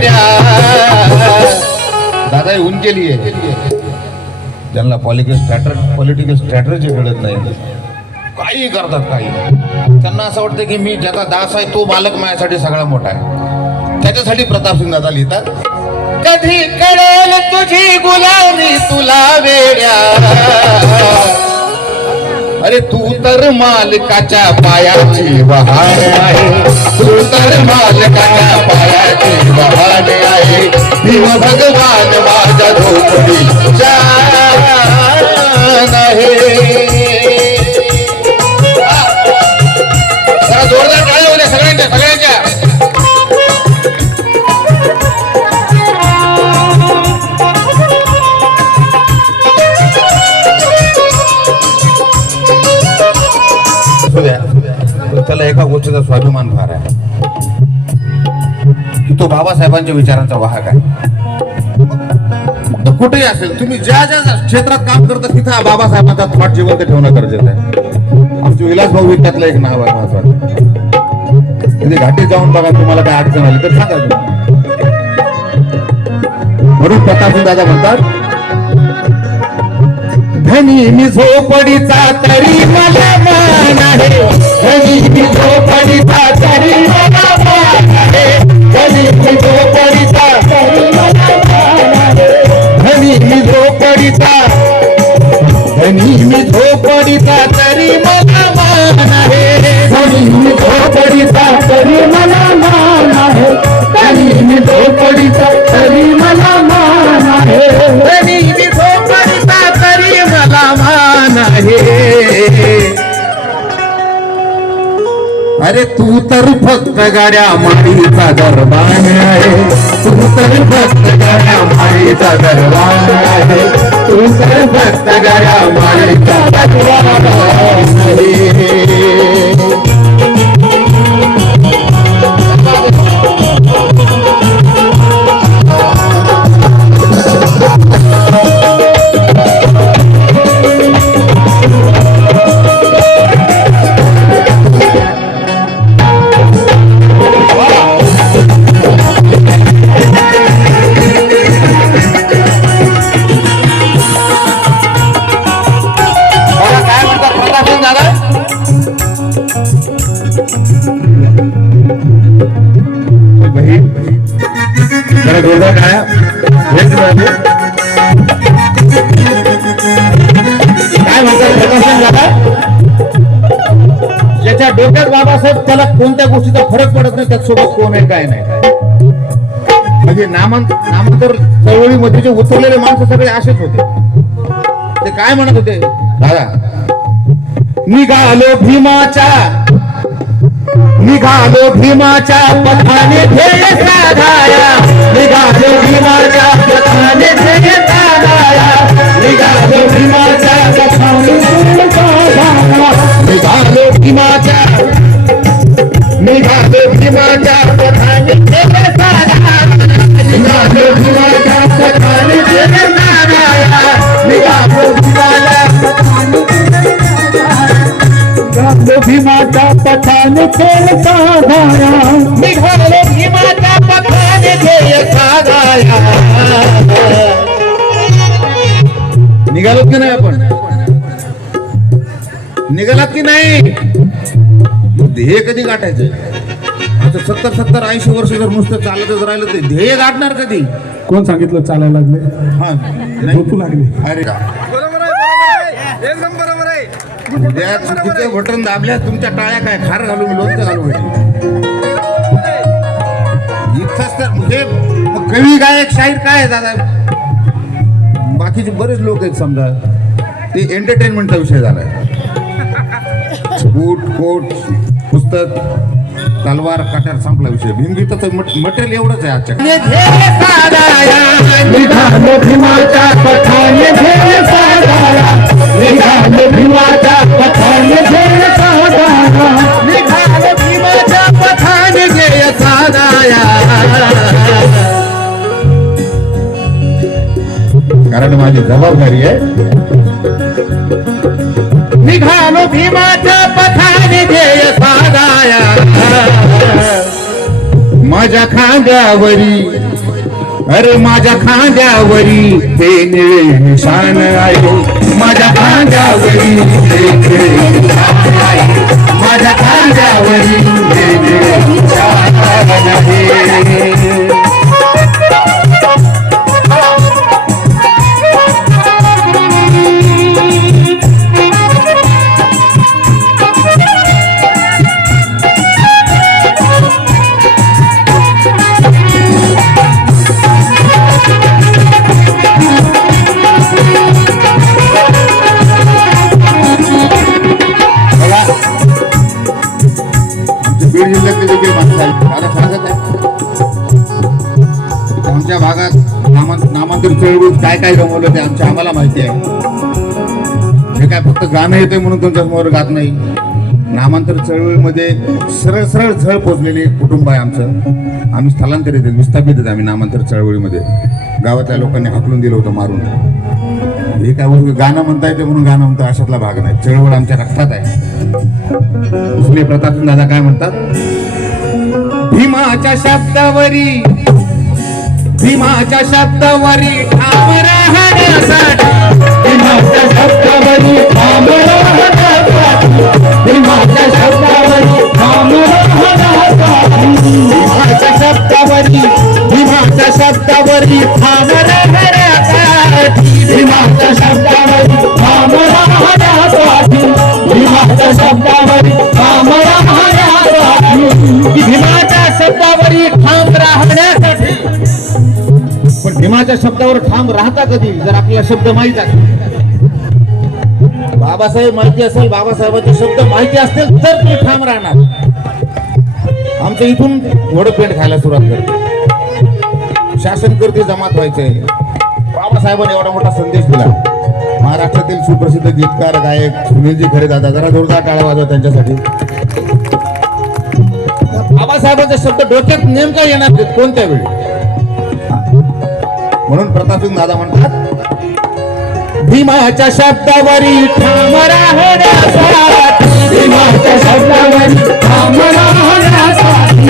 वेड्या. दादा उनके लिए ज्यांना पॉलिटिकल स्ट्रॅटर्जी कळत नाही, काही करतात काही. त्यांना असं वाटतं की मी ज्याचा दास आहे तो मालक माझ्यासाठी सगळा मोठा आहे. त्याच्यासाठी प्रतापसिंग दादा लिहितात, कधी कळेल तुझी गुलामी तुला वेड्या. अरे तू तर मालकाच्या पायाची बहार आहे, तू तर मालकाच्या पायाची बहार आहे. भीम भगवान माझा झोपडी जान आहे. जरा जोरदार टाळ्या होत्या सगळ्यांच्या सगळ्यांच्या. त्याला एका गोष्टीचा स्वाभिमान फार आहे की तो बाबासाहेबांच्या विचारांचा वाहक आहे. कुठेही असेल तुम्ही ज्या ज्या क्षेत्रात काम करता तिथं हा बाबासाहेबांचा थॉट जिवंत ठेवणं गरजेचं आहे. आमचे विलास भाऊ त्यातलं एक नाव आहे महत्वाचं. कधी घाटी जाऊन बघा, तुम्हाला काय अडचण आली तर सांगा तुम्ही. म्हणून प्रतापसिंग दादा म्हणतात, धनी मी झोपडीचा तरी मला मान आहे, धनी मी झोपडीचा तरी मला मान आहे, धनी मी झोपडीचा तरी मला मान आहे, धनी मी झोपडीचा, धनी मी झोपडीचा तरी मला मान आहे, धनी मी झोपडीचा तरी मला मान आहे, धनी मी झोपडीचा तरी मला मान आहे, धनी मी झोपडीचा तरी मला मान आहे. अरे तू तर फक्त गाड्या माळीचा दरबार आहे, तू तर फक्त गाड्या माळीचा दरबार आहे, तू तर फक्त गाड्या माळीचा दरबार आहे. काय म्हणतात ज्याच्या डोक्यात बाबासाहेब त्याला कोणत्या गोष्टीचा फरक पडत नाही, त्यासोबत कोण आहे काय नाही. म्हणजे नामांतर चळवळीमध्ये जे उतरलेले माणसं सगळे असेच होते. ते काय म्हणत होते दादा, निघालो भीमाच्या पथाने ध्येय साधाया, निघालो भीमाच्या पथाने ध्येय साधाया, निघालो भीमाच्या पथाने ध्येय साधाया, निघालो भीमाच्या पथाने ध्येय साधाया, निघालो भीमाच्या पथाने ध्येय साधाया, निघालो भीमाच्या पथाने ध्येय साधाया, निघालो भीमाच्या पथाने ध्येय साधाया. निघालोत की नाही आपण? निघालात की नाही? ध्येय कधी गाठायचं? आता 70-80 वर्ष जर नुसतं चालतच राहिलं तर ध्येय गाठणार कधी? कोण सांगितलं चालायला लागले? हा झोपू लागले. अरे एकदम बरोबर आहे. उद्या चुकीचं बटन दाबल्या तुमच्या टाळ्या काय खार घालू मी लोणचं घालू इथंच तर म्हणजे कवी गायक शाहीर काय आहे दादा, बाकीचे बरेच लोक आहेत समजा, ते एंटरटेनमेंटचा विषय झालाय. बूट कोट पुस्तक तलवार काट्यार संपला विषय. भीमगीताचं मटेरियल एवढंच आहे आजच्या. निघालो भीमाच्या पथाने ध्येय साधाया, निघालो भीमाच्या पथाने ध्येय साधाया, निघालो भीमाच्या पथाने ध्येय साधाया. कारण माझी जबाबदारी आहे. निघालो भीमाच्या पथाने ध्येय साधाया, माझ्या खांद्यावरी अरे माझ्या खांद्यावरी हे निळे निशाण आहे, माझ्या खांद्यावरी हे निळे निशाण आहे, माझ्या खांद्यावरी हे निळे निशाण आहे. बीड जिल्ह्यातले देखील माणसं आहेत. दादा सांगत आहे आमच्या भागात नामांतर चळवळीत काय काय गमवलं ते आम्हाला माहिती आहे. हे काय फक्त गाणं येते म्हणून तुमच्या समोर गात नाही. नामांतर चळवळीमध्ये सरळ सरळ झळ पोचलेले कुटुंब आहे आमचं. आम्ही स्थलांतरित आहेत, विस्थापित आहेत आम्ही नामांतर चळवळीमध्ये. गावातल्या लोकांनी हाकलून दिलं होतं मारून. हे काय गाणं म्हणता येते म्हणून गाणं म्हणतो अशातला भाग नाही. चळवळ आमच्या रक्तात आहे. उसने प्रताप दादा काय म्हणतात, भीमाच्या शब्दावरी ठाम राहण्यासाठी, भीमाच्या शब्दावरी ठाम राहण्यासाठी, भीमाच्या शब्दावरी ठाम राहण्यासाठी, भीमाच्या शब्दावरी ठाम राहण्यासाठी, भीमाच्या शब्दावरी ठाम राहण्यासाठी, भीमाच्या शब्दावरी ठाम राहण्यासाठी, भीमाच्या शब्दावरी ठाम राहण्यासाठी. पण भीमाच्या शब्दावर ठाम राहता कधी, जर आपल्याला शब्द माहित असेल. बाबासाहेब माहिती असेल, बाबासाहेबांचे शब्द माहिती असतील तर तुम्ही ठाम राहणार. आमच्या इथून घोडं पेंट खायला सुरुवात करते. शासन करते जमात व्हायचंय. बाबासाहेबांनी एवढा मोठा संदेश दिला. महाराष्ट्रातील सुप्रसिद्ध गीतकार गायक सुनीलजी खरे दादा, जरा जोरदार टाळ्या वाजवा त्यांच्यासाठी. बाबासाहेबांचे शब्द डोक्यात नेमका येणार नाहीत कोणत्या वेळी. म्हणून प्रतापसिंग दादा म्हणतात, भीमाच्या शब्दावरी ठाम राहण्यासाठी, भीमाच्या शब्दावरी ठाम राहण्यासाठी,